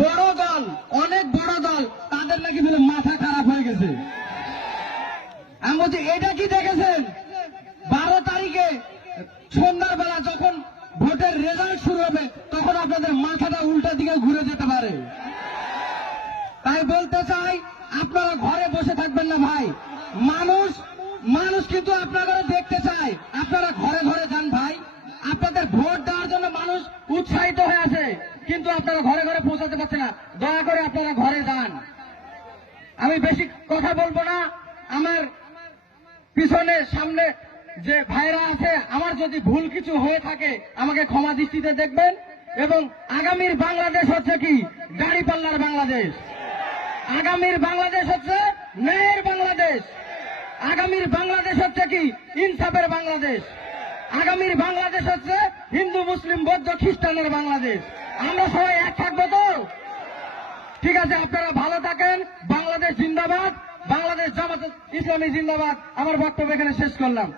বড় দল, অনেক বড় দল, তাদের নাকি বলে মাথা খারাপ হয়ে গেছে। আমি বলছি এটা কি দেখেছেন? 12 তারিখে সন্ধ্যার বেলা যখন ভোটের রেজাল্ট শুরু হবে তখন আপনাদের মাথাটা উল্টা দিকে ঘুরে যেতে পারে। তাই বলতে চাই, আপনারা ঘরে বসে থাকবেন না ভাই। মানুষ কিন্তু আপনারা দেখতে চায়। আপনারা ঘরে ঘরে যান ভাই। আপনাদের ভোট দেওয়ার জন্য মানুষ উৎসাহিত হয়ে আছে, কিন্তু আপনারা ঘরে ঘরে পৌঁছাতে পারছে না। দয়া করে আপনারা ঘরে যান। আমি বেশি কথা বলবো না। আমার পিছনে সামনে যে ভাইরা আছে, আমার যদি ভুল কিছু হয়ে থাকে আমাকে ক্ষমা দৃষ্টিতে দেখবেন। এবং আগামীর বাংলাদেশ হচ্ছে কি? দাঁড়িপাল্লার বাংলাদেশ। আগামীর বাংলাদেশ হচ্ছে ন্যায়ের বাংলাদেশ। আগামীর বাংলাদেশ হচ্ছে কি? ইনসাফের বাংলাদেশ। আগামীর বাংলাদেশ হচ্ছে হিন্দু মুসলিম বৌদ্ধ খ্রিস্টানের বাংলাদেশ। আমরা সবাই এক থাকবো তো? ঠিক আছে, আপনারা ভালো থাকেন। বাংলাদেশ জিন্দাবাদ, বাংলাদেশ জামাত ইসলামী জিন্দাবাদ। আমার বক্তব্য এখানে শেষ করলাম।